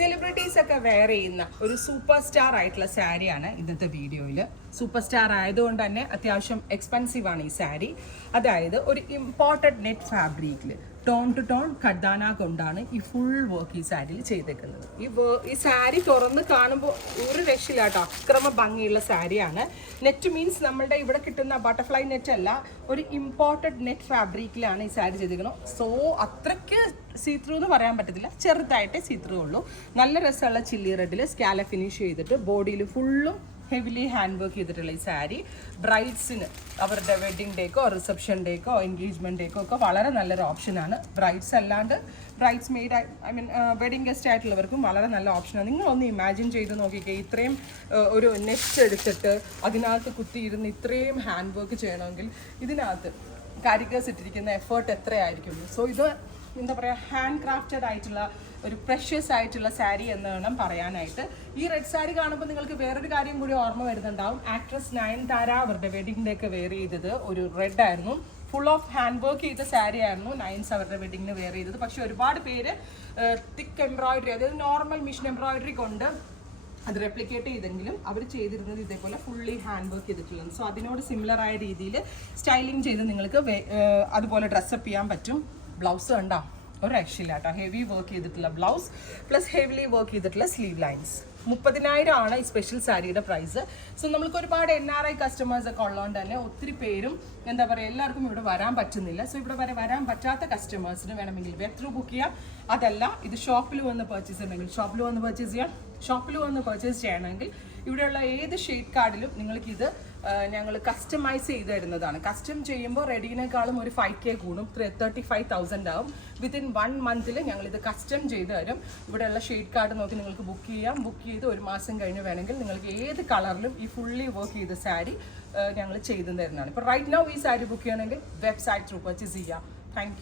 Celebrities ഒക്കെ wear ചെയ്യുന്ന ഒരു സൂപ്പർ സ്റ്റാർ ആയിട്ടുള്ള സാരിയാണ് ഇന്നത്തെ വീഡിയോയിൽ. സൂപ്പർ സ്റ്റാർ ആയതുകൊണ്ട് തന്നെ അത്യാവശ്യം എക്സ്പെൻസീവ് ആണ് ഈ സാരി. അതായത് ഒരു ഇമ്പോർട്ടഡ് നെറ്റ് ഫാബ്രിക്കിൽ ടോൺ ടു ടോൺ ഖർദാന കൊണ്ടാണ് ഈ ഫുൾ വർക്ക് ഈ സാരിയിൽ ചെയ്തേക്കുന്നത്. ഈ സാരി തുറന്ന് കാണുമ്പോൾ ഒരു രക്ഷയില്ല കേട്ടോ, അക്രമ ഭംഗിയുള്ള സാരിയാണ്. നെറ്റ് മീൻസ് നമ്മളുടെ ഇവിടെ കിട്ടുന്ന ബട്ടർഫ്ലൈ നെറ്റ് അല്ല, ഒരു ഇമ്പോർട്ടഡ് നെറ്റ് ഫാബ്രിക്കിലാണ് ഈ സാരി ചെയ്തിരിക്കുന്നത്. സോ അത്രയ്ക്ക് സീത്രൂ എന്ന് പറയാൻ പറ്റത്തില്ല, ചെറുതായിട്ടേ സീത്രൂ ഉള്ളൂ. നല്ല രസമുള്ള ചില്ലി റെഡിൽ സ്കാല ഫിനിഷ് ചെയ്തിട്ട് ബോഡിയിൽ ഫുള്ളും ഹെവിലി ഹാൻഡ് വർക്ക് ചെയ്തിട്ടുള്ള ഈ സാരി ബ്രൈഡ്സിന് അവരുടെ വെഡ്ഡിങ് ഡേക്കോ റിസപ്ഷൻ ഡേക്കോ എൻഗേജ്മെൻറ്റ് ഡേക്കോ ഒക്കെ വളരെ നല്ലൊരു ഓപ്ഷനാണ്. ബ്രൈഡ്സ് അല്ലാണ്ട് ബ്രൈഡ്സ് മെയ്ഡ് വെഡ്ഡിങ് ഗസ്റ്റ് ആയിട്ടുള്ളവർക്കും വളരെ നല്ല ഓപ്ഷനാണ്. നിങ്ങളൊന്ന് ഇമാജിൻ ചെയ്ത് നോക്കിക്കേ, ഇത്രയും ഒരു നെറ്റ് എടുത്തിട്ട് അതിനകത്ത് കുത്തിയിരുന്ന് ഇത്രയും ഹാൻഡ് വർക്ക് ചെയ്യണമെങ്കിൽ ഇതിനകത്ത് കാരിക്കേഴ്സ് ഇട്ടിരിക്കുന്ന എഫേർട്ട് എത്രയായിരിക്കും. സോ ഇത് എന്താ പറയുക, ഹാൻഡ് ക്രാഫ്റ്റഡ് ആയിട്ടുള്ള ഒരു പ്രഷ്യസ് ആയിട്ടുള്ള സാരി എന്ന് വേണം പറയാനായിട്ട്. ഈ റെഡ് സാരി കാണുമ്പോൾ നിങ്ങൾക്ക് വേറൊരു കാര്യം കൂടി ഓർമ്മ വരുന്നുണ്ടാവും. ആക്ട്രസ് നയൻതാര അവരുടെ വെഡിങ്ങിൻ്റെ ഒക്കെ വെയർ ചെയ്തത് ഒരു റെഡ് ആയിരുന്നു. ഫുൾ ഓഫ് ഹാൻഡ് വർക്ക് ചെയ്ത സാരി ആയിരുന്നു നയൻസ് അവരുടെ വെഡിങ്ങിന് വെയർ ചെയ്തത്. പക്ഷെ ഒരുപാട് പേര് തിക്ക് എംബ്രോയിഡറി, അതായത് നോർമൽ മിഷൻ എംബ്രോയിഡറി കൊണ്ട് അത് റെപ്ലിക്കേറ്റ് ചെയ്തെങ്കിലും അവർ ചെയ്തിരുന്നത് ഇതേപോലെ ഫുള്ളി ഹാൻഡ് വർക്ക് ചെയ്തിട്ടുള്ളത്. സോ അതിനോട് സിമിലർ ആയ രീതിയിൽ സ്റ്റൈലിംഗ് ചെയ്ത് നിങ്ങൾക്ക് അതുപോലെ ഡ്രസ്സപ്പ് ചെയ്യാൻ പറ്റും. ബ്ലൗസ് കണ്ടോ, ഒരു രക്ഷയില്ല കേട്ടോ. ഹെവി വർക്ക് ചെയ്തിട്ടുള്ള ബ്ലൗസ് പ്ലസ് ഹെവിലി വർക്ക് ചെയ്തിട്ടുള്ള സ്ലീവ് ലൈൻസ്. 30,000 ആണ് ഈ സ്പെഷ്യൽ സാരിയുടെ പ്രൈസ്. സോ നമുക്ക് ഒരുപാട് NRI കസ്റ്റമേഴ്സ് ഒക്കെ ഉള്ളതുകൊണ്ട് തന്നെ ഒത്തിരി പേരും എന്താ പറയുക, എല്ലാവർക്കും ഇവിടെ വരാൻ പറ്റുന്നില്ല. സോ ഇവിടെ വരാൻ പറ്റാത്ത കസ്റ്റമേഴ്സിന് വേണമെങ്കിൽ വെബ് ത്രൂ ബുക്ക് ചെയ്യാം. അതല്ല ഇത് ഷോപ്പിൽ വന്ന് പർച്ചേസ് ചെയ്യണമെങ്കിൽ ഷോപ്പിൽ വന്ന് പർച്ചേസ് ചെയ്യാം. ഷോപ്പിൽ വന്ന് പർച്ചേസ് ചെയ്യണമെങ്കിൽ ഇവിടെയുള്ള ഏത് ഷെയ്ഡ് കാർഡിലും നിങ്ങൾക്കിത് ഞങ്ങൾ കസ്റ്റമൈസ് ചെയ്ത് തരുന്നതാണ്. കസ്റ്റം ചെയ്യുമ്പോൾ റെഡിനേക്കാളും ഒരു 5K കൂടും, 35,000 ആവും. വിത്തിൻ 1 മന്തിൽ ഞങ്ങളിത് കസ്റ്റം ചെയ്ത് തരും. ഇവിടെയുള്ള ഷെയ്ഡ് കാർഡ് നോക്കി നിങ്ങൾക്ക് ബുക്ക് ചെയ്യാം. ബുക്ക് ചെയ്ത് 1 മാസം കഴിഞ്ഞ് വേണമെങ്കിൽ നിങ്ങൾക്ക് ഏത് കളറിലും ഈ ഫുള്ളി വർക്ക് ചെയ്ത സാരി ഞങ്ങൾ ചെയ്തു തരുന്നതാണ്. ഇപ്പോൾ റൈറ്റ് നൗ ഈ സാരി ബുക്ക് ചെയ്യണമെങ്കിൽ വെബ്സൈറ്റ് ത്രൂ പർച്ചേസ് ചെയ്യാം. Thank you.